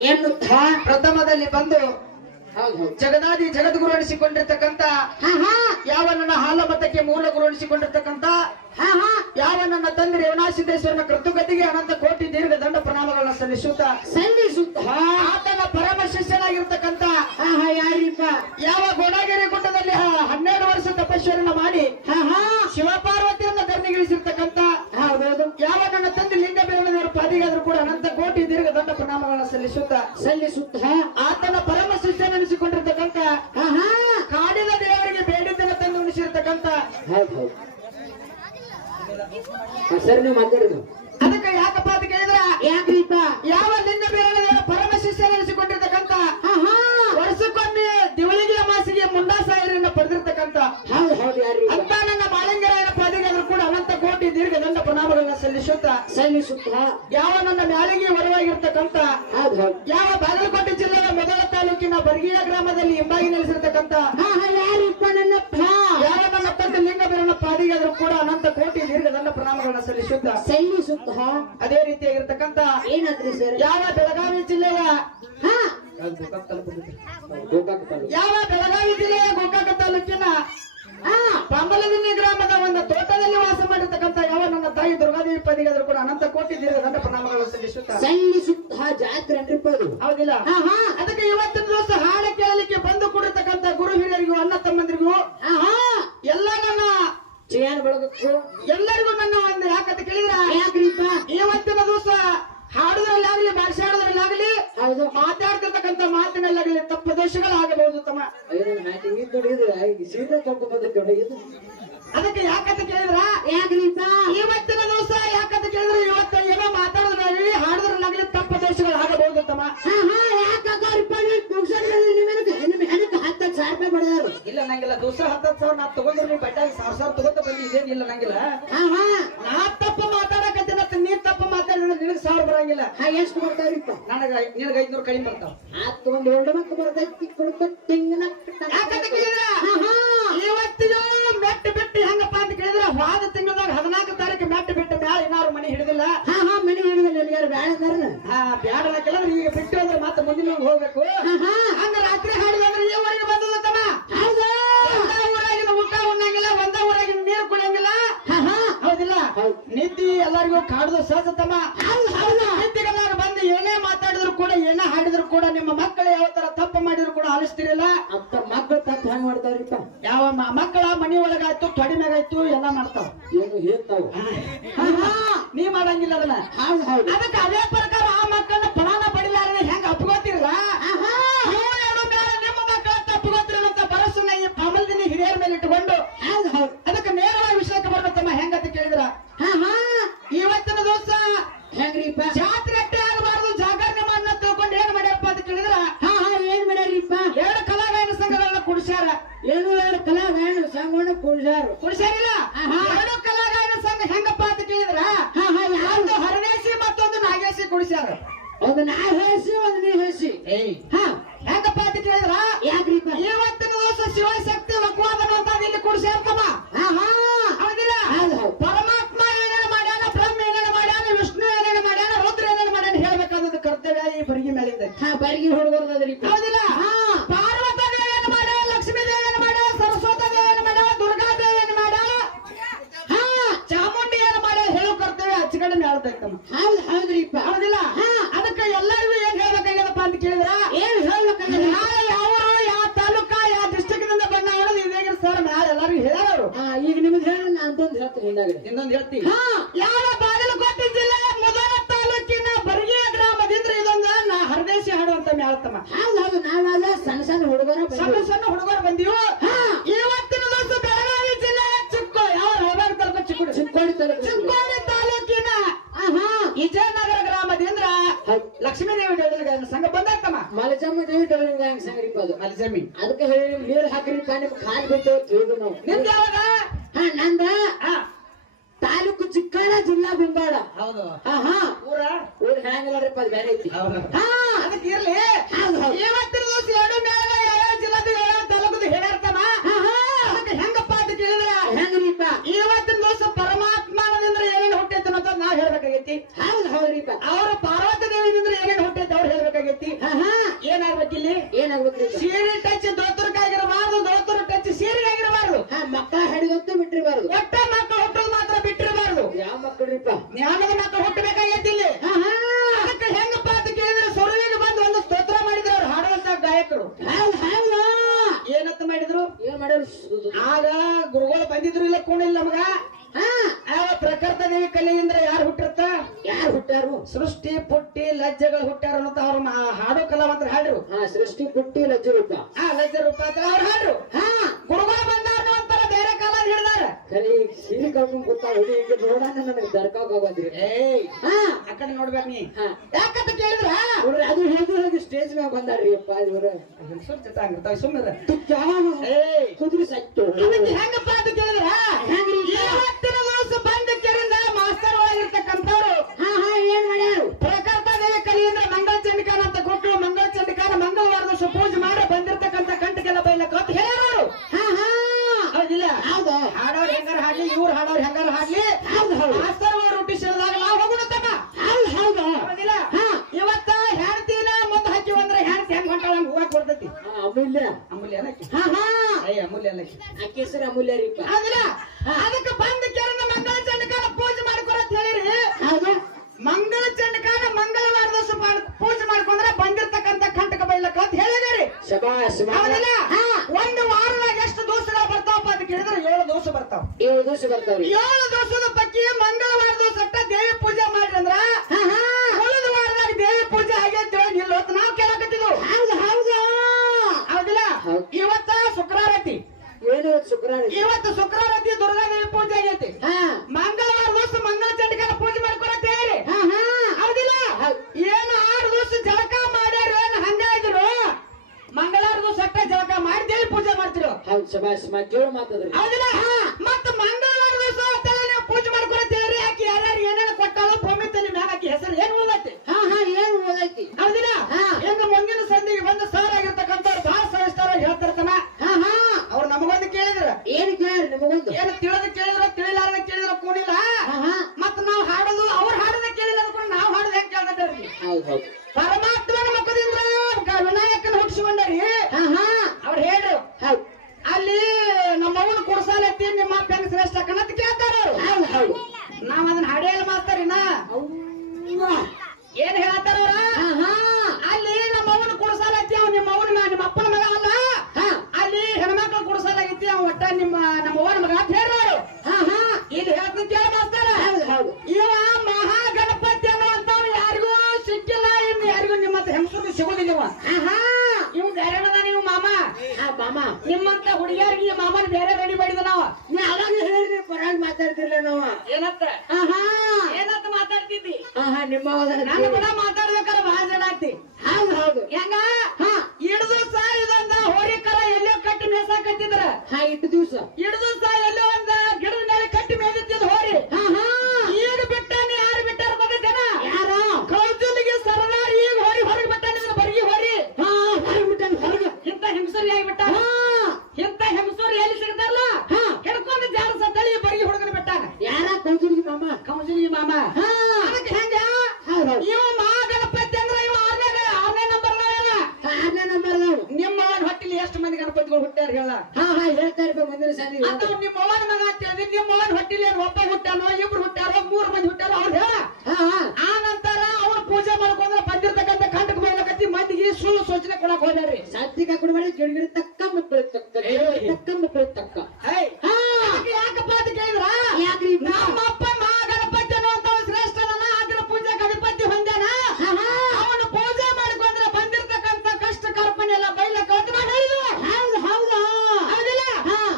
ಎನ್ನುತ್ತಾ ಪ್ರಥಮದಲ್ಲಿ ಬಂದು ಹೌದು ಜಗದಾದಿ ಜಗದ್ಗುರು ಅನಿಸಿಕೊಂಡಿರ್ತಕ್ಕಂತ ಯಾವ ನನ್ನ ಹಾಲ ಮತಕ್ಕೆ ಮೂಲ ಗುರು ಅನಿಸಿಕೊಂಡಿರ್ತಕ್ಕಂತ ಯಾವ ನನ್ನ ತಂದೆ ರೇವಣಾಸಿದ್ದೇಶ್ವರನ ಕೃತುಗತಿಗೆ ಅನಂತ ಕೋಟಿ ದೀರ್ಘ ದಂಡ ಪ್ರಣಾಮಗಳನ್ನ ಸಲ್ಲಿಸುತ್ತ ಆತನ ಪರಮ ಶಿಷ್ಯನಾಗಿರ್ತಕ್ಕಂತ ಯಾರಿಪ್ಪ ಯಾವ ಗೋಡಾಗೆರೆ ಗುಡ್ಡದಲ್ಲಿ 12 ವರ್ಷ ತಪಸ್ವರನ್ನ ಮಾಡಿ ಶಿವಪಾರ್ವತಿಯನ್ನ ಧರಣಿಗಿಳಿಸಿರ್ತಕ್ಕಂತ ಹೌದೌದು ಯಾವ ನನ್ನ ತಂದೆ ಲಿಂಗ ಬೇರದೇವರ ಪಾದಿಗಾದ್ರೂ ಕೂಡ ಅನಂತ ಕೋಟಿ ದೀರ್ಘ ದಂಡ ಪ್ರಣಾಮಗಳನ್ನ ಸಲ್ಲಿಸುತ್ತ ಆತನ ಪರಮ ಶಿಷ್ಯನೆನಿಸಿಕೊಂಡಿರ್ತಕ್ಕಂತ ಕಾಡಿನ ದೇವರಿಗೆ ಬೇಡಿದ್ದನ್ನ ತಂದು ಉಣಿಸಿರ್ತಕ್ಕಂತ ಹೌದು ಸರ್ ನೀವು ಮಾತಾಡಿದ್ರು ಅದಕ್ಕೆ ಯಾಕಪ್ಪ ಅಂತ ಕೇಳಿದ್ರ ಯಾಕ್ರಿಪ್ಪ ಯಾವ ಲಿಂಗ ಬೇರದೇವರ ಪರಮ ಶಿಷ್ಯನೆನಿಸಿಕೊಂಡಿರ್ತಕ್ಕಂತ ವರ್ಷಕ್ಕೊಮ್ಮೆ ದಿವಳಿಗೆ ಅಮಾಸಿಗೆ ಮುಂಡಾಸಾಯರನ್ನ ಪಡೆದಿರ್ತಕ್ಕಂತ ಹೌದು ಹೌದು ಯಾರಿ ಅಂತ ನನ್ನ ಬಾಳಂಗರಾಯನ ಪಾದಿಗಾದ್ರೂ ಕೂಡ ಅನಂತ ಕೋಟಿ ದೀರ್ಘ ದಂಡ ಪ್ರಣಾಮಗಳನ್ನ ಸಲ್ಲಿಸುತ್ತ ಯಾವ ನನ್ನ ಮ್ಯಾಲಿಗೆ ಹೊರವಾಗಿರ್ತಕ್ಕಂತ ಹೌದು ಹೌದು ಯಾವ ಬಾಗಲಕೋಟೆ ಜಿಲ್ಲೆಯ ಮೊದಲ ತಾಲೂಕಿನ ಬರ್ಗಿಯ ಗ್ರಾಮದಲ್ಲಿ ಹಿಂಬಾಗಿ ನೆಲೆಸಿರ್ತಕ್ಕಂತ ಯಾರಿಪ್ಪ ನನ್ನಪ್ಪ ಯಾವ ನನ್ನ ತಂದೆ ಲಿಂಗಬೀರನ ಪಾದಿಗಾದ್ರೂ ಕೂಡ ಅನಂತ ಕೋಟಿ ದೀರ್ಘ ದಂಡ ಪ್ರಣಾಮಗಳನ್ನ ಸಲ್ಲಿಸುತ್ತ ಅದೇ ರೀತಿಯಾಗಿರ್ತಕ್ಕಂತ ಏನಂದ್ರಿ ಸರ್ ಯಾವ ಬೆಳಗಾವಿ ಜಿಲ್ಲೆಯ ಯಾವ ಬೆಳಗಾವಿ ಜಿಲ್ಲೆಯ ಗೋಕಾಕ ತಾಲೂಕಿನ ಪಾಂಬಲದಿನ್ನಿ ಗ್ರಾಮದ ಒಂದು ತೋಟದಲ್ಲಿ ವಾಸ ಮಾಡಿರ್ತಕ್ಕಂತ ಯಾವ ನನ್ನ ತಾಯಿ ದುರ್ಗಾದೇವಿ ಪಾದಿಗಾದ್ರೂ ಕೂಡ ಅನಂತ ಕೋಟಿ ದೀರ್ಘ ದಂಡ ಪ್ರಣಾಮಗಳನ್ನು ಸಲ್ಲಿಸುತ್ತ ಜಾತ್ರೆ ಅನ್ರಿಪ್ಪ ಅದು ಹೌದಿಲ್ಲ ಅದಕ್ಕೆ ಇವತ್ತಿನ ದಿವಸ ಹಾಡು ಕೇಳಲಿಕ್ಕೆ ಬಂದು ಕೂಡಿರ್ತಕ್ಕಂತ ಗುರು ಹಿರಿಯರಿಗೂ ಅಣ್ಣ ತಮ್ಮಂದಿರಿಗೂ ಎಲ್ಲ ನನ್ನ ಜೀವನ ಬೆಳಗಕ್ಕೂ ಎಲ್ಲರಿಗೂ ನನ್ನ ಒಂದು ಯಾಕಂತ ಕೇಳಿದ್ರ ಯಾಕ್ರಿಪ್ಪ ಇವತ್ತಿನ ದಿವಸ ಹಾಡುದ್ರಲ್ಲಾಗ್ಲಿ ಭಾಷಾಡೋದ್ರಲ್ಲಾಗ್ಲಿ ಹೌದು ಮಾತಾಡ್ತಿರ್ತಕ್ಕಂತ ಮಾತಿನಲ್ಲಾಗಲಿ ತಪ್ಪದೋಷಗಳಾಗಬಹುದು ತಮ್ಮ ಸೀರೆ ತೊಳ್ಕೊ ಬಂದ ಇದು ಅದಕ್ಕೆ ಯಾಕಂತ ಕೇಳಿದ್ರ ಯಾಕ್ರಿಪ್ಪ ಇವತ್ತಿನ ದಿವಸ ಯಾಕಂತ ಕೇಳಿದ್ರೆ ಇವತ್ತು ಏನೋ ಮಾತಾಡೋದ್ರಾಗ್ಲಿ ಹಾಡುದ್ರಲ್ಲಾಗ್ಲಿ ತಪ್ಪದೋಷಗಳಾಗಬಹುದು ತಮ್ಮ ಯಾಕರಿಪ್ಪ ನೀವು ಪುರುಷರಲ್ಲಿ ನಿಮ್ಮ ಹೆಣಕ್ಕೆ 10,000 ರೂಪಾಯಿ ಬಡದಾರು ಇಲ್ಲ ನಂಗಿಲ್ಲ ದಿವಸ 10,000 ನಾ ತಗೊಂಡ್ರೆ ನೀವು ಬಡ್ಡಾಗಿ 1,000 ತಗೊಂತ ಬಂದಿ ಇದೇನಿಲ್ಲ ನಂಗಿಲ್ಲ ನಾ ತಪ್ಪ ಮಾತಾಡಕತ್ತೀನಿ ನೀ ತಪ್ಪ ಮಾತಾಡಿದ್ರೆ ನಿನಗೆ 1,000 ಬರಂಗಿಲ್ಲ ಎಷ್ಟು ಬರ್ತಾವ್ರಿಪ್ಪ ನಿನಗೆ 500 ಕಡಿಮೆ ಬರ್ತಾವ ಆತ್ ಒಂದು 2 ಮಕ್ಕಳು ಬರ್ತೈತಿ ಕೊಡ್ತ ತಿಂಗನ ಯಾಕಂತ ಕೇಳಿದ್ರ ಇವತ್ತಿಗೂ ಮೆಟ್ಟು ಬಿಟ್ಟು ಹೆಂಗಪ್ಪ ಅಂತ ಕೇಳಿದ್ರ ಹೋದ ತಿಂಗಳದಾಗ 14 ತಾರೀಕು ಮೆಟ್ಟು ಬಿಟ್ಟು ಮ್ಯಾಲ ಇನ್ನಾರು ಮನೆ ಹಿಡಿದಿಲ್ಲ ಮನೆ ಹಿಡಿದಿಲ್ಲ ಯಾರು ಬ್ಯಾಡ ಬ್ಯಾಡ ಕೇಳಿದ್ರೆ ಈಗ ಬಿಟ್ಟು ಅಂದ್ರೆ ಮತ್ತೆ ಮುಂದಿನ ಹೋಗ್ಬೇಕು ಹಂಗ ರಾತ್ರಿ ಹಾಡಿದ್ರೆ ಈ ಊರಿಗೆ ಬಂದದ ತಮ್ಮ ಒಂದ ಊರಾಗಿನ ಊಟ ಉಣ್ಣಂಗಿಲ್ಲ ಒಂದ ಊರಾಗಿನ ನೀರು ಕುಡಿಯಂಗಿಲ್ಲ ಹೌದಿಲ್ಲ ನಿದ್ದಿ ಎಲ್ಲರಿಗೂ ಕಾಡುದು ಸಹಜ ತಮ್ಮ ನಿದ್ದಿಗೆಲ್ಲಾರು ಬಂದು ಏನೇ ಮಾತಾಡಿದ್ರು ಕೂಡ ಏನೇ ಹಾಡಿದ್ರು ಕೂಡ ನಿಮ್ಮ ಮಕ್ಕಳು ಯಾವ ತರ ತಪ್ಪು ಮಾಡಿದ್ರು ಕೂಡ ಆಲಿಸ್ತಿರಲ್ಲ ಅಂತ ಮಕ್ಕಳು ತಪ್ಪು ಹೆಂಗ್ ಮಾಡ್ತಾವ್ರಿಪ್ಪ ಯಾವ ಮಕ್ಕಳ ಮನಿ ಒಳಗಾಯ್ತು ತೊಡಿ ಮ್ಯಾಗಾಯ್ತು ಎಲ್ಲಾ ಮಾಡ್ತಾವ ಏನು ಹೇಳ್ತಾವ ನೀ ಮಾಡಂಗಿಲ್ಲ ಅದನ್ನ ಹೌದು ಅದಕ್ಕೆ ಅದೇ ಪ್ರಕಾರ ಆ ಮಕ್ಕಳನ್ನ ಪ್ರಾಣ ಪಡಿಲಾರ ಹೆಂಗ ಅಪ್ಕೋತಿರಲ್ಲ ನಿಮ್ಮ ಮಕ್ಕಳ ತಪ್ಪುಗೋತಿರಂತ ಭರವಸನ್ನ ಈ ಪಾಮಲ್ದಿನ ಹಿರಿಯರ ಮೇಲೆ ಇಟ್ಟುಕೊಂಡು ಅದಕ್ಕೆ ನೇರವಾಗಿ ವಿಷಯಕ್ಕೆ ಬರ್ಬೇಕಮ್ಮ ಹೆಂಗಂತ ಕೇಳಿದ್ರ ಇವತ್ತಿನ ದಿವಸ ಹೆಂಗ್ರಿಪ್ಪ ಜಾತ್ರೆ ಅಟ್ಟೆ ಆಗಬಾರ್ದು ಜಾಗರಣೆ ಮಾಡನ್ನ ತಿಳ್ಕೊಂಡು ಏನ್ ಮಾಡ್ಯಾರಪ್ಪ ಅಂತ ಕೇಳಿದ್ರ ಏನ್ ಮಾಡ್ಯಾರಿಪ್ಪ 2 ಕಲಾಗಾಯನ ಸಂಘಗಳನ್ನ ಕುಡಿಸ್ಯಾರ 2 ಕಲಾಗಾಯನ ಸಂಘವನ್ನು ಕುಡಿಸ್ಯಾರಿಲ್ಲ 2 ಕಲಾಗಾಯನ ಸಂಘ ಹೆಂಗಪ್ಪ ಅಂತ ಕೇಳಿದ್ರ ಒಂದು ಹರನೇಸಿ ಮತ್ತೊಂದು ನಾಗೇಸಿ ಕುಡಿಸ್ಯಾರ ಒಂದು ನಾ ಹೇಸಿ ಒಂದು ನೀ ಹೇಸಿ ಹೆಂಗಪ್ಪ ಅಂತ ಕೇಳಿದ್ರ ಯಾಕ್ರಿಪ್ಪ ಇವತ್ತಿನ ದಿವಸ ಶಿವಶಕ್ತಿ ಲಕ್ವಾದನ ಅಂತ ಇಲ್ಲಿ ಕುಡಿಸ್ಯಾರ್ತಮ್ಮ ಹೌದಿಲ್ಲ ಪರಮಾತ್ಮ ಏನೇನು ಮಾಡ್ಯಾನ ಬ್ರಹ್ಮ ಏನೇನು ಮಾಡ್ಯಾನ ವಿಷ್ಣು ಏನೇನು ಮಾಡ್ಯಾನ ರುದ್ರ ಏನೇನು ಮಾಡ್ಯಾನ ಹೇಳ್ಬೇಕಾದ ಕರ್ತವ್ಯ ಈ ಬರಿಗೆ ಮೇಲಿದೆ ಬರಿಗೆ ಹುಡುಗರದ್ರಿ ಹೌದಿಲ್ಲ ಪಾರ್ವತ ದೇವಿ ಏನು ಮಾಡ್ಯಾಳ ಲಕ್ಷ್ಮೀ ದೇವಿ ಏನು ಮಾಡ್ಯಾಳ ಸರಸ್ವತ ದೇವಿ ಏನು ಮಾಡ್ಯಾಳ ದುರ್ಗಾ ದೇವಿ ಏನು ಮಾಡ್ಯಾಳ ಚಾಮುಂಡಿ ಏನು ಮಾಡ್ಯಾಳ ಹೇಳೋ ಕರ್ತವ್ಯ ಅಚ್ಚಗಡೆ ಹೇಳ್ತೈತಮ್ಮ ಹೌದ್ರಿಪ್ಪ ಹೌದಿಲ್ಲ ಅದಕ್ಕೆ ಎಲ್ಲರಿಗೂ ಏನ್ ಹೇಳ್ಬೇಕಾಗ್ಯದಪ್ಪ ಅಂತ ಕೇಳಿದ್ರ ಏನ್ ಹೇಳ್ಬೇಕಾಗ್ಯದ ಯಾವ ಯಾವ ತಾಲೂಕ ಯಾವ ಡಿಸ್ಟ್ರಿಕ್ಟ್ ನಿಂದ ಬಂದ ಹೇಳೋದು ಇದೇಗ ಸರ್ ಮ್ಯಾಲ ಎಲ್ಲರಿಗೂ ಹೇಳ್ಯಾರು ಈಗ ನಿಮ್ದು ಹೇಳಿ ನಾನು ಅಂತಂದು ಹೇಳ್ತೀನಿ ಹಿಂದಾಗಡೆ ಇನ್ನೊಂದು ಹೇಳ್ತಿ ಯಾವ ಬಾಗಲಕೋಟೆ ಜಿಲ್ಲೆ ಮೊದಲ ತಾಲೂಕಿನ ಬರ್ಗಿಯ ಗ್ರಾಮದಿಂದ ಇದೊಂದು ನಾ ಹರದೇಶಿ ಹಾಡುವಂತ ಮ್ಯಾಳ್ತಮ್ಮ ಹೌದು ನಾವೆಲ್ಲ ಸಣ್ಣ ಸಣ್ಣ ಹುಡುಗರ ಸಣ್ಣ ಹುಡುಗರು ಬಂದೀವು ಇವತ್ತಿನ ದಿವಸ ಬೆಳಗಾವಿ ಜಿಲ್ಲೆಯ ಚಿಕ್ಕೋಡಿ ತಾಲೂಕಿನ ವಿಜಯನಗರ ಗ್ರಾಮದಿಂದ ಲಕ್ಷ್ಮೀ ದೇವಿ ಡೊಳ್ಳಿನ ಸಂಘ ಬಂದಾಗ್ತಮ್ಮ ಮಲಜಮ್ಮ ದೇವಿ ಡೊಳ್ಳಿನ ಸಂಗ್ರಿಪ್ಪ ಅದು ಮಲಜಮ್ಮಿ ಅದಕ್ಕೆ ಹೇಳಿ ನೀರು ಹಾಕಿರಿಪ್ಪ ನಿಮ್ ಕಾಲ್ ಬಿಟ್ಟು ತಿಳಿದು ನಾವು ನಿಮ್ದು ಯಾವಾಗ ನಂದ ತಾಲೂಕು ಚಿಕ್ಕೋಡ ಜಿಲ್ಲಾ ಬಿಂಬಾಡ ಹೌದು ಊರ್ ಹೆಂಗಿಲ್ಲರಿಪ್ಪ ಅದು ಬೇರೆ ಐತಿ ಅದಕ್ಕೆ ಇರ್ಲಿ ಇವತ್ತಿನ ದಿವಸ 2 ಮೇಳ 2 ಜಿಲ್ಲಾದ 2 ತಾಲೂಕದ ಹೇಳ್ಯಾರ್ತಮ್ಮ ಅದಕ್ಕೆ ಹೆಂಗಪ್ಪ ಅಂತ ಕೇಳಿದ್ರ ಹೆಂಗ್ರಿಪ್ಪ ಇವತ್ತಿನ ದಿವಸ ಪರಮಾತ್ಮನದಿಂದ ಏನೇನು ಹುಟ್ಟೈತೆ ಅನ್ನೋದು ನಾವ್ ಹೇಳ್ಬೇಕಾಗೈತಿ ಹೌದ್ರಿಪ್ಪ ಅವ್ರ ಪಾರ್ವತಿ ದೇವಿಯಿಂದ ಏನೇನು ಹುಟ್ಟೈತೆ ಅವ್ರು ಹೇಳ್ಬೇಕಾಗೈತಿ ಆಗೈತಿ ಏನಾಗ್ಬೇಕಿಲ್ಲಿ ಏನಾಗ್ಬೇಕ್ರಿ ಸೀರೆ ಟಚ್ ದೋತರಕ್ಕಾಗಿರಬಾರ್ದು ದೋತರ ಟಚ್ ಸೀರೆಗಾಗಿರಬಾರ್ದು ಮಕ್ಕಳ ಹಿಡಿದಂತೂ ಬಿಟ್ಟಿರ್ಬಾರ್ದು ಒಟ್ಟ ಮಕ್ಕಳು ಹುಟ್ಟೋದು ಮಾತ್ರ ಬಿಟ್ಟಿರಬಾರ್ದು ಯಾವ ಮಕ್ಕಳ್ರಿಪ್ಪ ಜ್ಞಾನದ ಮಕ್ಕಳು ಹುಟ್ಟಬೇಕಾಗೈತಿ ಇಲ್ಲಿ ಅದಕ್ಕೆ ಹೆಂಗಪ್ಪ ಅಂತ ಕೇಳಿದ್ರೆ ಸುರುವಿಗೆ ಬಂದು ಒಂದು ಸ್ತೋತ್ರ ಮಾಡಿದ್ರು ಅವ್ರು ಹಾಡುವಂತ ಗಾಯಕರು ಏನಂತ ಮಾಡಿದ್ರು ಏನ್ ಮಾಡ್ಯಾರ ಆಗ ಗುರುಗಳು ಬಂದಿದ್ರು ಇಲ್ಲ ಕೂಣಿಲ್ಲ ನಮಗ ಪ್ರಕೃತ ದೇವಿ ಕಲೆಯಿಂದ ಯಾರು ಹುಟ್ಟಿರ್ತ ಯಾರು ಹುಟ್ಟಾರು ಸೃಷ್ಟಿ ಪುಟ್ಟಿ ಲಜ್ಜೆಗಳು ಹುಟ್ಟಾರ ಅಂತ ಅವ್ರು ಹಾಡು ಕಲಾವಂತರ ಹಾಡ್ರು ಸೃಷ್ಟಿ ಪುಟ್ಟಿ ಲಜ್ಜೆ ರೂಪ ಲಜ್ಜೆ ರೂಪ ಅಂತ ಅವ್ರು ಹಾಡ್ರು ಗುರುಗಳು ಬಂದಾರ ಅಂತಾರ ಬೇರೆ ಕಾಲ ಹಿಡ್ದಾರ ಖರೀ ಸೀರೆ ಕಳ್ಕೊಂಡ್ ಗೊತ್ತಾಗ ಈಗ ನೋಡೋಣ ನನಗೆ ದರ್ಕಾಗ ಹೋಗೋದ್ರಿ ಆ ಕಡೆ ನೋಡ್ಬೇಕು ನೀ ಯಾಕಂತ ಕೇಳಿದ್ರ ಅದು ಹೇಳಿದ್ರೆ ಸ್ಟೇಜ್ ಮ್ಯಾಗ ಬಂದಾರ್ರಿ ಅಪ್ಪ ಇವ್ರ ಸುಮ್ಮನೆ ಕುದುರೆ ಸತ್ತು ಹೆಂಗಪ್ಪ ಅಂತ ಕೇಳಿದ್ರ ಇವತ್ತಿನ ದಿವಸ ಬಂದ ಕೆರಿಂದ ಮಾಸ್ತರ್ ಒಳಗಿರ್ತಕ್ಕಂಥವ್ರು ಏನ್ ಮಾಡ್ಯಾರು ಪ್ರಕೃತ ದೇವಿ ಕಲಿಯಿಂದ ಮಂಗಳ ಚಂಡಿಕಾನ ಅಂತ ಕೊಟ್ಟು ಮಂಗಳ ಚಂಡಿಕಾನ ಮಂಗಳವಾರ ದಿವಸ ಪೂಜೆ ಮಾಡಿ ಬಂದಿರ್ತಕ್ಕಂಥ ಕಂಟಕ್ಕೆಲ್ಲ ಬೈಲಕ್ಕ ಅಂತ ಹೇಳೋರು ಹೌದಿಲ್ಲ ಹೌದು ಹಾಡೋರು ಹೆಂಗಾರ ಹಾಡ್ಲಿ ಇವ್ರು ಹಾಡೋರು ಹೆಂಗಾರ ಹಾಡ್ಲಿ ಮಾಸ್ತರ್ ರೊಟ್ಟಿ ಸೇರಿದಾಗ ನಾವು ಹೋಗೋಣ ತಮ್ಮ ಹೌದು ಹೌದಿಲ್ಲ ಇವತ್ತ ಹೆಣ್ತಿನ ಮುಂದೆ ಹಾಕಿವ ಅಂದ್ರೆ ಹೆಣ್ತಿ ಹೆಂಗ್ ಹೊಂಟಾಳ ಹಂಗ ಹೋಗಕ್ ಬರ್ತೈತಿ ಅಮೂಲ್ಯ ಅಮೂಲ್ಯ ಅನ್ನಕ್ಕೆ ಅಮೂಲ್ಯ ಅನ್ನಕ್ಕೆ ಆಕೆ ಹೆಸರು ಅಮೂಲ್ಯ ರೀಪ ಹೌದಿಲ್ಲ ಅದಕ್ಕೆ ಬಂದ ಕೆರನ ಮಂಗಳ ಚಂಡಕಾನ ಪೂಜೆ ಮಾಡ್ಕೊರ ಅಂತ ಹೇಳಿರಿ ಹೌದು ಮಂಗಳ ಚಂಡಕಾನ ಮಂಗಳವಾರ ದಿವಸ ಪೂಜೆ ಮಾಡ್ಕೊಂಡ್ರೆ ಬಂದಿರ್ತಕ್ಕಂಥ ಕಂಟಕ ಬೈಲಕ್ಕ ಅಂತ ಹೇಳಿದಿರಿ ಶಬಾಷ್ ಹೌದಿಲ್ಲ ಒಂದು ವಾರದಾಗ ಎಷ್ಟು ದೋಷಗಳು ಬರ್ತಾವಪ್ಪ ಅಂತ ಕೇಳಿದ್ರೆ 7 ದೋಷ ಬರ್ತಾವ 7 ದಿವಸ ಬರ್ತಾವ್ರಿ 7 ದೋಷದ ಪೈಕಿ ಮಂಗಳವಾರ ದಿವಸ ಅಷ್ಟ ದೇವಿ ಪೂಜೆ ಮಾಡ್ರಿ ಅಂದ್ರ ಉಳಿದ ವಾರದಾಗ ದೇವಿ ಪೂಜೆ ಆಗೈತಿ ನಿಲ್ಲ ನಾವು ಕೇಳಕತ್ತಿದ್ವು ಹೌದಿಲ್ಲ ಇವತ್ತ ಶುಕ್ರವಾರತಿ ಏನು ಶುಕ್ರವಾರ ಇವತ್ತು ಶುಕ್ರವಾರತಿ ದುರ್ಗಾದೇವಿ ಪೂಜೆ ಆಗೈತಿ ಮಂಗಳವಾರ ದಿವಸ ಮಂಗಳ ಚಂಡಿಕಾನ ಪೂಜೆ ಮಾಡ್ಕೊಳಕ್ ಹೇಳಿ ಹೌದಿಲ್ಲ ಏನು 6 ದಿವಸ ಜಳಕ ಮಾಡ್ಯಾರ ಏನು ಹಂಗಾದ್ರು ಮಂಗಳವಾರ ದಿವಸ ಅಷ್ಟ ಜಳಕ ಮಾಡಿ ದೇವಿ ಪೂಜೆ ಮಾಡ್ತಿರೋ ಹೌದು ಶಬಾಷ್ ಜೋಳ ಮಾತದ್ರಿ ಹೌದಿಲ್ಲ ಮತ್ತ ಮಂಗಳವಾರ ದಿವಸ ನೀವು ಪೂಜೆ ಮಾಡ್ಕೊಳಕ್ ಹೇಳಿ ಆಕಿ ಯಾರ್ಯಾರು ಏನೇನು ಕೊಟ್ಟಾಳ ಭೂಮಿ ತಲೆ ಮ್ಯಾಗ ಆಕಿ ಹೆಸರು ಏನು ಉಳಿದೈತಿ ಏನ್ ಓದೈತಿ ಹೌದಿಲ್ಲ ಹೆಂಗ ಮುಂದಿನ ಸಂಧಿಗೆ ಬಂದು ಸರ್ ಆಗಿರ್ತಕ್ಕಂಥವ್ರು ಬಹಳ ಸವಿಸ್ತಾರ ಹೇಳ್ತಿರ್ತಾನ ಅವ್ರು ನಮಗೊಂದು ಕೇಳಿದ್ರ ಏನ್ ಕೇಳಿ ನಿಮಗೊಂದು ಏನು ತಿಳಿದ ಕೇಳಿದ್ರ ತಿಳಿಲಾರ್ದ ಕೇಳಿದ್ರ ಕೂಡಿಲ್ಲ ಮತ್ತ ನಾವು ಹಾಡೋದು ಅವ್ರು ಹಾಡೋದ ಕೇಳಿಲ್ಲ ಅಂದ್ಕೊಂಡು ನಾವು ಹಾಡೋದು ಹೆಂಗ್ ಕೇಳ್ತಿದ್ದೇವ್ರಿ ಹೌದು ಪರಮಾತ್ಮನ ಮುಖದಿಂದ ವಿನಾಯಕನ ಹುಟ್ಟಿಸಿಕೊಂಡರಿ ಅವ್ರು ಹೇಳ್ರು ಅಲ್ಲಿ ನಮ್ಮವನು ಕುಡ್ಸಾಲತ್ತಿ ನಿಮ್ಮ ಅಪ್ಪನ ಶ್ರೇಷ್ಠ ಕಣತ್ ಕೇಳ್ತಾರ ಹೌದು ನಾವ್ ಅದನ್ನ ಹಾಡಿಯಲ್ಲ ಮಾಸ್ತಾರಿನ ಏನ್ ಹೇಳತ್ತಾರ ಅವ್ರ ಅಲ್ಲಿ ನಮ್ಮವನು ಕುಡ್ಸಾಲತ್ತಿ ಅವ್ ನಿಮ್ಮ ಅಪ್ಪನ ಮಗ ಅಲ್ಲ ಅಲ್ಲಿ ಹೆಣ್ಮಕ್ಳು ಕುಡ್ಸಾಲಾಗಿತ್ತಿ ಅವ್ ಒಟ್ಟ ನಮ್ಮವ್ವನ ಮಗ ಅಂತ ಹೇಳೋರು ಇದು ಹೇಳ್ತೀನಿ ಕೇಳ ಮಾಸ್ತಾರ ಇವ ಮಹಾಗಣಪತಿ ಅನ್ನುವಂತವ್ನು ಯಾರಿಗೂ ಸಿಕ್ಕಿಲ್ಲ ಇನ್ನು ಯಾರಿಗೂ ನಿಮ್ಮ ಹೆಂಗಸರು ಸಿಗುದಿಲ್ಲ ಇವ್ ಬೇರೆ ನೀವು ಮಾಮ ನಿಮ್ಮಂತ ಹುಡುಗಿಯರಿಗೆ ಮಾಮನ ಬೇರೆ ರೆಡಿ ಮಾಡಿದ ನಾವ ನೀ ಅವಾಗ ಹೇಳಿದ್ರಿ ಪರಾಗ್ ಮಾತಾಡ್ತಿರ್ಲ ನಾವ ಏನಂತ ಏನಂತ ಮಾತಾಡ್ತಿದ್ದಿ ನಿಮ್ಮ ನಾನು ಕೂಡ ಮಾತಾಡ್ಬೇಕಾರ ಬಹಳ ಜನ ಆಗ್ತಿ ಹೌದು ಹೆಂಗ ಹಿಡ್ದು ಇದೊಂದ ಹೋರಿಕರ ಎಲ್ಲೋ ಕಟ್ಟಿ ಮೇಸಾಕತ್ತಿದ್ರ ಇಟ್ಟು ದಿವ್ಸ ಹಿಡ್ದು ಎಲ್ಲೋ ಒಂದ ಗಿಡದ ಮೇಲೆ ಕಟ್ಟಿ ಮೇದಿತ್ತಿದ್ ಹೋರಿ ಈಗ ಬಿಟ್ಟಾನ ಯಾರು ಬಿಟ್ಟಾರ ಗೊತ್ತೇನ ಯಾರ ಕೌಜುಲಿಗೆ ಸರದಾರ ಈಗ ಹೋರಿ ಹೊರಗೆ ಬಿಟ್ಟಾನ ಬರ್ಗಿ ಹೋರಿ ಹೊರಗೆ ಬಿಟ್ಟಾನ ಹೊರಗೆ ಇಂತ ಹೆಂಗಸರಿ ಆಗಿಬಿಟ್ಟ ಇಂತ ಹೆಂಗಸರು ಎಲ್ಲಿ ಸಿಗ್ತಾರಲ್ಲ ಹಿಡ್ಕೊಂಡು ಜಾರ ಸತ್ತಳಿ ಬರ್ಗಿ ಹುಡುಗನ ಬಿಟ್ಟಾನ ಯಾರ ಕೌಜುಲಿಗೆ ಮಾಮ ಕೌಜುಲಿಗೆ ಮಾಮ ಅದಕ್ಕೆ ಹೆಂಗ ಇವ ಮಹಾಗಣಪತಿ ಅಂದ್ರೆ ಇವ 6ನೇ ನಂಬರ್ ನಿಮ್ಮ ಹೊಟ್ಟಿಲಿ ಎಷ್ಟು ಮಂದಿ ಗಣಪತಿಗಳು ಹುಟ್ಟ್ಯಾರ ಹೇಳ ಹೇಳ್ತಾರೆ ಮುಂದಿನ ಸಂಧಿ ಅಥವಾ ನಿಮ್ಮ ಅವನ ಮಗ ಅಂತ ಹೇಳಿದ್ರೆ ನಿಮ್ಮ ಅವನ ಹೊಟ್ಟಿಲಿ ಒಬ್ಬ ಹುಟ್ಟಾನೋ 2 ಹುಟ್ಟ್ಯಾರೋ 3 ಮಂದಿ ಹುಟ್ಟ್ಯಾರೋ ಅವ್ರು ಹೇಳ ಆ ನಂತರ ಅವನು ಪೂಜೆ ಮಾಡ್ಕೊಂಡ್ರೆ ಬಂದಿರ್ತಕ್ಕಂಥ ಕಂಟಕ ಬೈಲಕತ್ತಿ ಮಂದಿಗೆ ಸುಳ್ಳು ಸೂಚನೆ ಕೊಡಕ್ ಹೋಗ್ಯಾರ್ರಿ ಸಾತ್ವಿಕ ಕೊಡಬೇಡಿ ಗಿಡ ತಕ್ಕ ಮಕ್ಕಳು ತಕ್ಕ ಯಾಕಪ್ಪ ಅಂತ ಕೇಳಿದ್ರ ನಮ್ಮ ಅಪ್ಪ ಮಹಾಗಣಪತಿ ಅನ್ನುವಂತ ಶ್ರೇಷ್ಠನ ಆಗಿನ ಪೂಜೆ ಗಣಪತಿ ಹೊಂದ್ಯಾನ ಅವನು ಪೂಜೆ ಮಾಡ್ಕೊಂಡ್ರೆ ಬಂದಿರ್ತಕ್ಕಂಥ ಕಷ್ಟ ಕಲ್ಪನೆ ಎಲ್ಲ ಬೈಲಕ್ಕ ಹೌದಿಲ್ಲ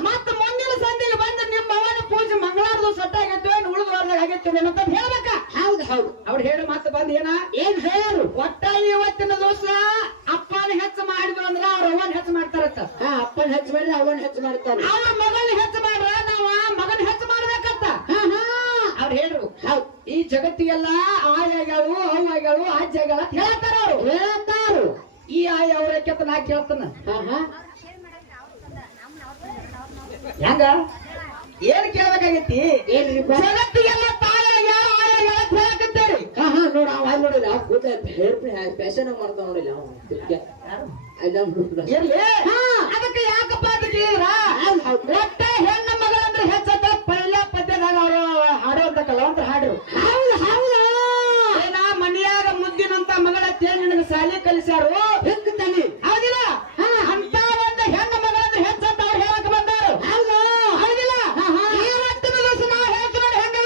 ಮತ್ತ ಮುಂದಿನ ಸಂಧಿಗೆ ಬಂದು ನಿಮ್ಮ ಅವನ ಪೂಜೆ ಮಂಗಳವಾರದ ಸೊಟ್ಟಾಗೈತೆ ಉಳಿದ ವಾರದಾಗ ಆಗೈತೆ ಅಂತ ಹೇಳ್ಬೇಕ ಹೌದು ಅವ್ರು ಹೇಳಿ ಮತ್ತೆ ಬಂದ್ ಏನ್ ಹೇಳು ಒಟ್ಟ ಇವತ್ತಿನ ದಿವಸ ಅಪ್ಪನ ಹೆಚ್ಚು ಮಾಡಿದ್ರು ಅಂದ್ರ ಅವ್ರ ಅವನ್ ಹೆಚ್ಚು ಮಾಡ್ತಾರತ್ತ ಅಪ್ಪನ ಹೆಚ್ಚು ಮಾಡಿದ್ರೆ ಅವನ್ ಹೆಚ್ಚು ಮಾಡ್ತಾನೆ ಅವ್ರ ಮಗನ್ ಹೆಚ್ಚು ಮಾಡ್ರ ನಾವ ಮಗನ್ ಹೆಚ್ಚು ಮಾಡ್ಬೇಕಂತ ಅವ್ರು ಹೇಳ್ರು ಈ ಜಗತ್ತಿಗೆಲ್ಲ ಆಯಾಗಳು ಅವಾಗಳು ಆಜ್ಯಗಳ ಹೇಳ್ತಾರ ಈ ಆಯ ಅವ್ರಕ್ಕೆತ್ತ ನಾ ಕೇಳ್ತಾನ ಹೆಂಗ ಏನ್ ಕೇಳ್ಬೇಕಾಗೈತಿ ಏನ್ರಿ ಜಗತ್ತಿಗೆಲ್ಲ ತಾಯಾಗ ಆಯಾಗಳ ಹೇಳಕತ್ತೇರಿ ನೋಡ ಅವ ನೋಡಿಲ್ಲ ಅವ್ ಕೂತ ಹೇರ್ ಫ್ಯಾಷನ್ ಮಾಡ್ತಾವ ನೋಡಿಲ್ಲ ಅವ ಇರ್ಲಿ ಅದಕ್ಕೆ ಯಾಕಪ್ಪ ಅಂತ ಕೇಳಿದ್ರ ಒಟ್ಟ ಹೆಣ್ಣ ಮಗಳಂದ್ರೆ ಹೆಚ್ಚತ್ತ ಪೈಲ ಪದ್ಯದಾಗ ಅವರು ಹಾಡುವಂತ ಕಲಾವಂತರ ಹಾಡ್ರು. ಹೌದು ಹೌದು ಏನ ಮನೆಯಾಗ ಮುದ್ದಿನಂತ ಮಗಳ ತೇಳಿ ನಿನಗೆ ಶಾಲೆ ಕಲಿಸ್ಯಾರು ಹೆಂಗ್ ತಲಿ ಹೌದಿಲ್ಲ ಅಂತ ಒಂದು ಹೆಣ್ಣ ಮಗಳಂದ್ರೆ ಹೆಚ್ಚತ್ತ ಅವ್ರು ಹೇಳಕ್ ಬಂದಾರು. ಹೌದು ಹೌದಿಲ್ಲ ಇವತ್ತಿನ ದಿವಸ ನಾವು ಹೇಳ್ತೀವಿ ನೋಡಿ ಹೆಂಗ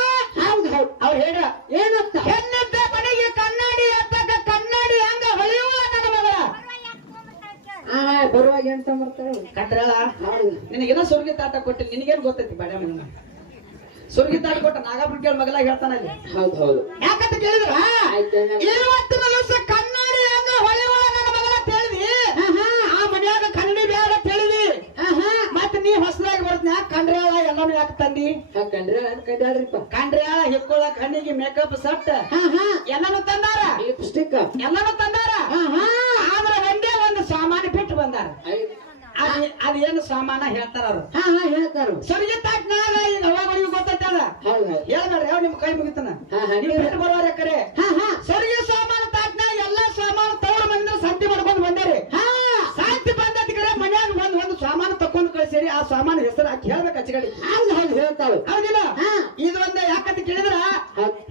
ಹೌದು ಹೌದು ಅವ್ರು ಹೇಳ ಏನಂತ ಹೆಣ್ಣಿದ್ದ ಮನೆಗೆ ಕನ್ನಡಿ ಹತ್ತಕ ಕನ್ನಡಿ ಹಂಗ ಹೊಳೆಯುವ ನನ್ನ ಮಗಳ ಬರುವಾಗ ಎಂತ ಮಾಡ್ತಾಳೆ ಕಟ್ರಳ ಹೌದು ನಿನಗೇನೋ ಸುರ್ಗಿ ತಾಟ ಕೊಟ್ಟಿಲ್ಲ ನಿನಗೇನು ಗೊತ್ತೈತಿ ಬಾಡ ಮಗನ ಸುರ್ಗಿ ತಾಟ ಕೊಟ್ಟ ನಾಗಾಪುರ ಮಗಳ ಹೇಳ್ತಾನ ಅಲ್ಲಿ. ಹೌದು ಹೌದು ಯಾಕಂತ ಕೇಳಿದ್ರ ಇವತ್ತಿನ ದಿವಸ ಕನ್ನಡಿ ಹಂಗ ಹೊಳೆಯುವ ನನ್ನ ಮಗಳ ತಿಳಿದಿ ಆ ಮನ್ಯಾಗ ಕನ್ನಡಿ ಬೇಡ ತಿಳಿದಿ ಮತ್ ನೀ ಹೊಸದಾಗಿ ಬರ್ತೀನಿ ಕಂಡ್ರ್ಯಾಳ ಎಲ್ಲಾನು ಯಾಕೆ ತಂದಿ ಕಂಡ್ಯಾಳ್ರಿಪ್ಪ ಕಂಡ್ರ್ಯಾಳ ಹಿಕ್ಕೊಳ ಕಣ್ಣಿಗೆ ಮೇಕಪ್ ಸಟ್ ಎಲ್ಲಾನು ತಂದಾರ ಲಿಪ್ಸ್ಟಿಕ್ ಎಲ್ಲಾನು ತಂದಾರ ಆದ್ರ ಒಂದೇ ಒಂದು ಸಾಮಾನು ಬಿಟ್ಟು ಬಂದಾರ ಅದೇನು ಸಾಮಾನ ಹೇಳ್ತಾರ ಅವ್ರು ಹೇಳ್ತಾರು ಸರಿಗೆ ತಾಟ್ನಾಗ ಈಗ ಅವಾಗಳಿಗೆ ಗೊತ್ತೈತದ ಹೌದು ಹೌದು ಹೇಳ್ಬೇಡ್ರಿ ಯಾವ ನಿಮ್ ಕೈ ಮುಗಿತನ ನೀವು ಬಿಟ್ಟು ಬರೋರ ಕರೆ ಸರಿಗೆ ಸಾಮಾನು ತಾಟ್ನಾಗ ಎಲ್ಲಾ ಸಾಮಾನು ತವ್ರ ಮನೆಯಿಂದ ಸಂತಿ ಮಾಡ್ಕೊಂಡು ಬಂದಾರಿ ಸಂತಿ ಬಂದದ ಕರೆ ಮನ್ಯಾಗ ಒಂದು ಸಾಮಾನು ತಕೊಂಡ್ ಕಳ್ಸಿರಿ ಆ ಸಾಮಾನು ಹೆಸರು ಹಾಕಿ ಹೇಳ್ಬೇಕು ಅಚ್ಚಗಡಿ ಹೌದು ಹೌದು ಹೇಳ್ತಾವೆ ಹೌದಿಲ್ಲ ಇದೊಂದು ಯಾಕಂತ ಕೇಳಿದ್ರ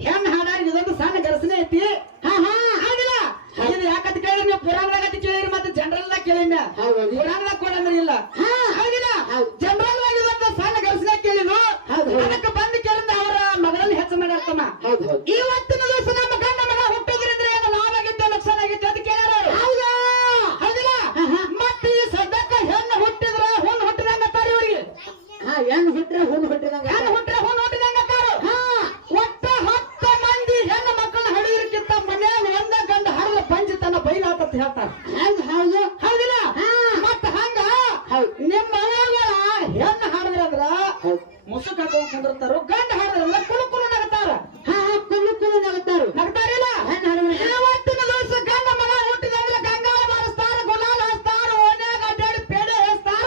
ಹೆಣ್ಣು ಹಾಡಾಡಿ ಇದೊಂದು ಸಣ್ಣ ಗರಸನೆ ಐತಿ ಹೌದಿಲ್ಲ ಇದು ಯಾಕಂತ ಕೇಳಿದ್ರೆ ನೀವು ಪುರಾಣದಾಗ ಕೇಳಿರಿ ಮತ್ತೆ ಜನರಲ್ ದಾಗ ಕೇಳಿನ ಪುರಾಣದಾಗ ಕೊಡಂದ್ರೆ ಇಲ್ಲ ಹೌದಿಲ್ಲ ಜನರಲ್ ಆಗಿ ಇದೊಂದು ಸಣ್ಣ ಗರಸನೆ ಕೇಳಿದ್ರು ಅದಕ್ಕೆ ಬಂದು ಕೇಳಿದ್ರೆ ಅವರ ಮಗಳಲ್ಲಿ ಹೆಚ್ಚು ಮಾಡ್ಯಾರ್ತಮ್ಮ ಇವತ್ತಿನ ದಿವಸ ನಮ್ಮ ಗಂಡ ಮಗ ಹುಟ್ಟೋದ್ರಿಂದ ಏನು ಲಾಭ ಆಗಿತ್ತು ಲಕ್ಷಣ ಆಗಿತ್ತು ಅಂತ ಕೇಳ್ಯಾರ ಹೌದಿಲ್ಲ ಮತ್ತೆ ಈ ಸದ್ಯಕ್ಕ ಹೆಣ್ಣು ಹುಟ್ಟಿದ್ರ ಹುಣ್ಣು ಹುಟ್ಟಿದಂಗ ಅತ್ತಾರ ಇವ್ರಿಗೆ ಹೆಣ್ಣು ಹುಟ್ರೆ ಹುಣ್ಣು ಹುಟ್ಟಿದಂಗ ಹೆಣ್ಣು ಹುಟ್ರೆ ಹುಣ್ಣು ಹುಟ್ಟಿದಂಗ ಅತ್ತಾರ ಒಟ್ಟ 10 ಮಂದಿ ಹೆಣ್ಣು ಮಕ್ಕಳನ್ನ ಹಡಿದ್ರಕ್ಕಿಂತ ಮನ್ಯಾಗ ಒಂದ ಗಂಡ ಹರಿದ ಪಂಚ ತನ್ನ ಬೈಲಾತ ಅಂತ ಹೇಳ್ತಾರ ಹೌದು ಹೌದು ಹೌದಿಲ್ಲ ಮತ್ತ ಹಂಗ ನಿಮ್ಮ ಮನೆಗಳ ಹೆಣ್ಣು ಹಾಡಿದ್ರಂದ್ರ ಮುಸುಕ್ ಹಾಕೊಂಡ್ ಕುಂದಿರ್ತಾರ ಗಂಡ ಹಾಡಿದ್ರಲ್ಲ ಕುಲು ಕುಲು ನಗತಾರ ಕುಲ್ಲು ಕುಲ್ಲು ನಗುತ್ತಾರು ನಗ್ತಾರಿಲ್ಲ ಇವತ್ತಿನ ದಿವಸ ಗಂಡ ಮಗ ಹುಟ್ಟಿದಂದ್ರ ಗಂಗಾಳ ಬಾರಿಸ್ತಾರ ಗುಲಾಲ್ ಹಚ್ತಾರ ಓಣ್ಯಾಗ ಅಡ್ಡಾಡಿ ಪೇಡೆ ಹಚ್ತಾರ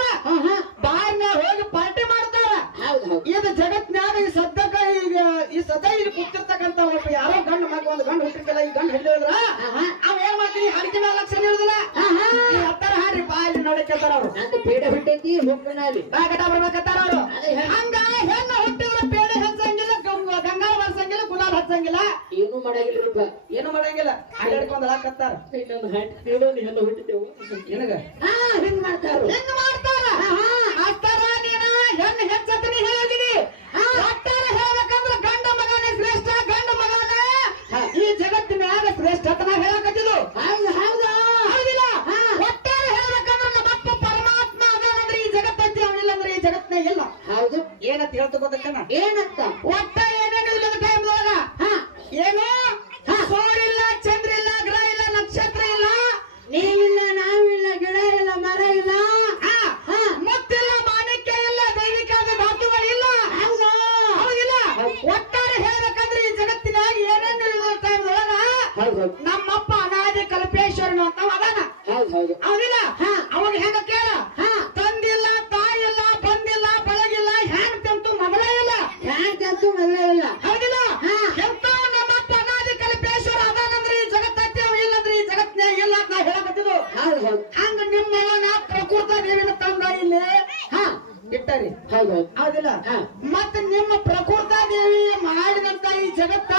ಬಾರ್ನ್ಯಾಗ ಹೋಗಿ ಪಾರ್ಟಿ ಮಾಡ್ತಾರ ಹೌದು ಹೌದು ಇದು ಜಗತ್ನ್ಯಾಗ ಈ ಸದ್ಯಕ್ಕ ಈಗ ಈ ಸದ್ಯ ಇಲ್ಲಿ ಕೂತಿರ್ತಕ್ಕಂತ ಒಬ್ಬ ಯಾರೋ ಗಂಡ ಮಗ ಒಂದು ಗಂಡ ಹುಟ್ಟಿರ್ತಿಲ್ಲ ಈ ಗಂಡ ಹಿಡಿದ್ರ ಅವ್ ಏನ್ ಮಾಡ್ತೀನಿ ಅಡಿಕೆ ಮೇಲೆ ಲಕ್ಷ ಇರುದಿಲ್ಲ ಹತ್ತಾರ ಹಾಡ್ರಿ ಬಾಯಲ್ಲಿ ನೋಡಕ್ಕೆತ್ತಾರ ಅವ್ರು ನಂದು ಪೇಡೆ ಹುಟ್ಟೈತಿ ಮುಪ್ಪಿನಲ್ಲಿ ಬಾಗಟ ಬರ್ಬೇಕತ್ತಾರ ಅವ್ರು ಹಂಗ ಹೆಣ್ಣು ಹುಟ್ಟಿದ್ರ ಪೇಡೆ ಹಚ್ಚಂಗಿಲ್ಲ ಗಂಗಾಳ ಬರ್ಸಂಗಿಲ್ಲ ಗುಲಾಲ್ ಹಚ್ಚಂಗಿಲ್ಲ ಏನು ಮಾಡಂಗಿಲ್ಲಪ್ಪ ಏನು ಮಾಡಂಗಿಲ್ಲ ಅಡ್ಡಾಡ್ಕೊಂಡ್ ಅಳಕತ್ತಾರ ಇನ್ನೊಂದು ಹೆಣ್ಣು ಹುಟ್ಟಿದೆವು ನಿನಗ ಹಿಂಗ್ ಮಾಡ್ತಾರು ಹೆಂಗ್ ಮಾಡ್ತಾರ ಅಷ್ಟಾರ ನೀನ ಹೆಣ್ಣು ಹೆಚ್ಚತ್ತೀನಿ ಹೇಳಿದೀನಿ ಒಟ್ಟಾರೆ ಹೇಳ್ಬೇಕಂದ್ರ ಗಂಡ ಮಗನೇ ಶ್ರೇಷ್ಠ ಗಂಡ ಮಗನೇ ಈ ಜಗತ್ತಿನಾಗ ಶ್ರೇಷ್ಠ ಅಂತ ನಾವ್ ಹೇಳಕತ್ತಿದ್ದು ಹೌದು ಹೌದು ಹೌದಿಲ್ಲ ಒಟ್ಟಾರೆ ಹೇಳ್ಬೇಕಂದ್ರ ನಮ್ಮಪ್ಪ ಪರಮಾತ್ಮ ಅದಾನಂದ್ರೆ ಈ ಜಗತ್ತೈತಿ ಅವನಿಲ್ಲ ಅಂದ್ರೆ ಈ ಜಗತ್ತೇ ಇಲ್ಲ ಹೌದು ಏನಂತ ಹೇಳ್ತ ಗೊತ್ತಕ್ಕನ ಏನಂತ ಒಟ್ಟ ಏನೇನು ಇಲ್ಲದ ಟೈಮ್ದೊಳಗ ಏನು ಸೂರ್ಯ ಇಲ್ಲ ಚಂದ್ರ ಇಲ್ಲ ಗ್ರಹ ಇಲ್ಲ ನಕ್ಷತ್ರ ಇಲ್ಲ ನೀವಿಲ್ಲ ನಾವಿಲ್ಲ ಗಿಡ ಇಲ್ಲ ಮರ ಇಲ್ಲ ಮುತ್ತಿಲ್ಲ ಮಾಣಿಕ್ಯ ಇಲ್ಲ ದೈವಿಕಾದ ಧಾತುಗಳಿಲ್ಲ ಹೌದಿಲ್ಲ ಒಟ್ಟಾರೆ ಹೇಳ್ಬೇಕಂದ್ರೆ ಈ ಜಗತ್ತಿನಾಗ ಏನೇನು ಇಲ್ಲದ ಟೈಮ್ದೊಳಗ ಹೌದು ನಮ್ಮಪ್ಪ ಅನಾದಿ ಕಲ್ಪೇಶ್ವರನು ಅಂತ ಅದಾನ ಹೌದು ಹೌದು ಹೌದಿಲ್ಲ ಅವಾಗ ಹೆಂಗ ಕೇಳ ತಂದಿಲ್ಲ ತಾಯಿ ಇಲ್ಲ ಬಂದಿಲ್ಲ ಬೆಳಗಿಲ್ಲ ಹ್ಯಾಂಗ್ ತಂತು ಮಗಳೇ ಇಲ್ಲ ಯಾಕಂತೂ ಮದುವೆ ಇಲ್ಲ ಹೌದಿಲ್ಲ ಎಂತವ ನಮ್ಮಪ್ಪ ಅನಾದಿ ಕಲ್ಪೇಶ್ವರ ಅದಾನಂದ್ರೆ ಈ ಜಗತ್ತೈತಿ ಅವ ಇಲ್ಲಂದ್ರೆ ಈ ಜಗತ್ನೇ ಇಲ್ಲ ಅಂತ ನಾವು ಹೇಳಕತ್ತಿದ್ವು ಹೌದು ಹೌದು ಹಂಗ ನಿಮ್ಮವನ ಪ್ರಕೃತ ದೇವಿನ ತಂದ ಇಲ್ಲಿ ಇಟ್ಟರಿ ಹೌದು ಹೌದು ಹೌದಿಲ್ಲ ಮತ್ತೆ ನಿಮ್ಮ ಪ್ರಕೃತ ದೇವಿ ಮಾಡಿದಂತ ಈ ಜಗತ್ತ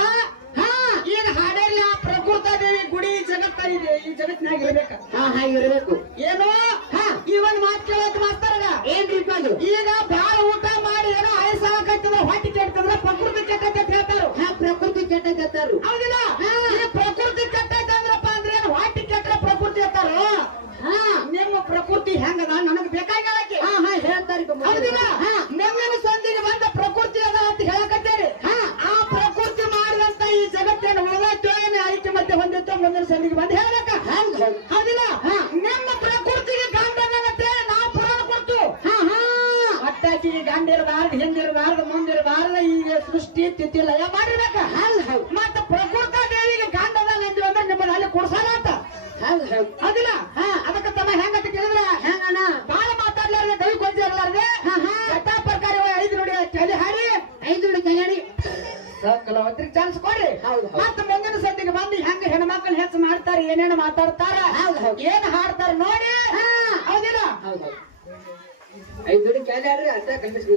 ಈಗ ಹಾಡೇಲಿ ಆ ಪ್ರಕೃತ ದೇವಿ ಗುಡಿ ಜಗತ್ತ ಇದೆ ಈ ಜಗತ್ತಿನಾಗ ಇರ್ಬೇಕ ಹಾಗಿರ್ಬೇಕು ಏನೋ ಇವನ್ ಮಾತು ಕೇಳಕ್ ಮಾಸ್ತಾರಗ ಏನ್ರಿಪ್ಪ ಅದು ಈಗ ಬಾಳ ಊಟ ಮಾಡಿ ಏನೋ ಆಯಸ್ಸಾಗತ್ತಿದ್ರೆ ಹೊಟ್ಟೆ ಕೆಟ್ಟಂದ್ರೆ ಪ್ರಕೃತಿ ಕೆಟ್ಟೈತೆ ಅಂತ ಹೇಳ್ತಾರು ಪ್ರಕೃತಿ ಕೆಟ್ಟರು ಹೌದಿಲ್ಲ ಈ ಪ್ರಕೃತಿ ಕೆಟ್ಟೈತೆ ಅಂದ್ರಪ್ಪ ಅಂದ್ರೆ ಏನು ಹೊಟ್ಟೆ ಕೆಟ್ಟ ಪ್ರಕೃತಿ ಅಂತಾರು ನಿಮ್ಮ ಪ್ರಕೃತಿ ಹೆಂಗದ ನನಗ್ ಬೇಕಾಗಿ ಹೇಳಕ್ಕೆ ಹೇಳ್ತಾರೆ ಹೌದಿಲ್ಲ ನೆಮ್ಮಿನ ಸಂಧಿಗೆ ಬಂದ ಪ್ರಕೃತಿ ಅದ ಅಂತ ಹೇಳಕತ್ತೇರಿ ಆ ಪ್ರಕೃತಿ ಮಾಡಿದಂತ ಈ ಜಗತ್ತೇನು ಉಳಿದ ಐಕ್ಯ ಮಧ್ಯೆ ಹೊಂದಿತ್ತು ಮುಂದಿನ ಸಂಧಿಗೆ ಬಂದು ಹೇಳ್ಬೇಕ ಹೌದಿಲ್ಲ ನಿಮ್ಮ ಪ್ರಕೃತಿಗೆ ಗಂಡನತ್ತೆ ನಾವು ಪುರಾಣ ಕೊಡ್ತು ಒಟ್ಟಾಕಿಗೆ ಗಂಡ ಇರಬಾರ್ದು ಹಿಂದಿರಬಾರ್ದು ಮುಂದಿರಬಾರ್ದು ಈಗ ಸೃಷ್ಟಿ ತಿಥಿ ಲಯ ಮಾಡಿರ್ಬೇಕ ಮತ್ತ ಪ್ರಕೃತ ದೇವಿಗೆ ಗಂಡದ ನಿಂತು ಅಂದ್ರೆ ನಿಮ್ಮನ್ನ ಅಲ್ಲಿ ಕೊಡ್ಸಲ್ಲ ಅಂತ ಹೌದಿಲ್ಲ ಅದಕ್ಕೆ ತಮ್ಮ ಹೆಂಗಂತ ಕೇಳಿದ್ರೆ ಹೆಂಗಣ್ಣ ಬಾಳ ಮಾತಾಡ್ಲಾರ್ದೆ ದೈ ಗೊಂಜಾರ್ಲಾರ್ದೆ ಯಥಾ ಪ್ರಕಾರ 5 ನೋಡಿ ತಲೆ ಹಾಡಿ 5 ನೋಡಿ ಕೈಯಾಡಿ ಕೆಲವೊತ್ತರಿಗೆ ಚಾನ್ಸ್ ಕೊಡ್ರಿ ಹೌದು, ಹೌದು. ಮತ್ತ ಮುಂದಿನ ಸಂದಿಗೆ ಬಂದು ಹೆಂಗ ಹೆಣ್ಮಕ್ಳು ಹೆಚ್ಚು ಮಾಡ್ತಾರ ಏನೇನು ಮಾತಾಡ್ತಾರ ಹೌದು, ಹೌದು. ಏನ್ ಹಾಡ್ತಾರ ನೋಡಿ ಹಾ. ಹೌದಿಲ್ಲ ಹೌದು 5 ದುಡ್ಡು ಕ್ಯಾಲಿ ಆಡ್ರಿ ಅಷ್ಟೇ ಕಲಿಸ್ಬೇಕು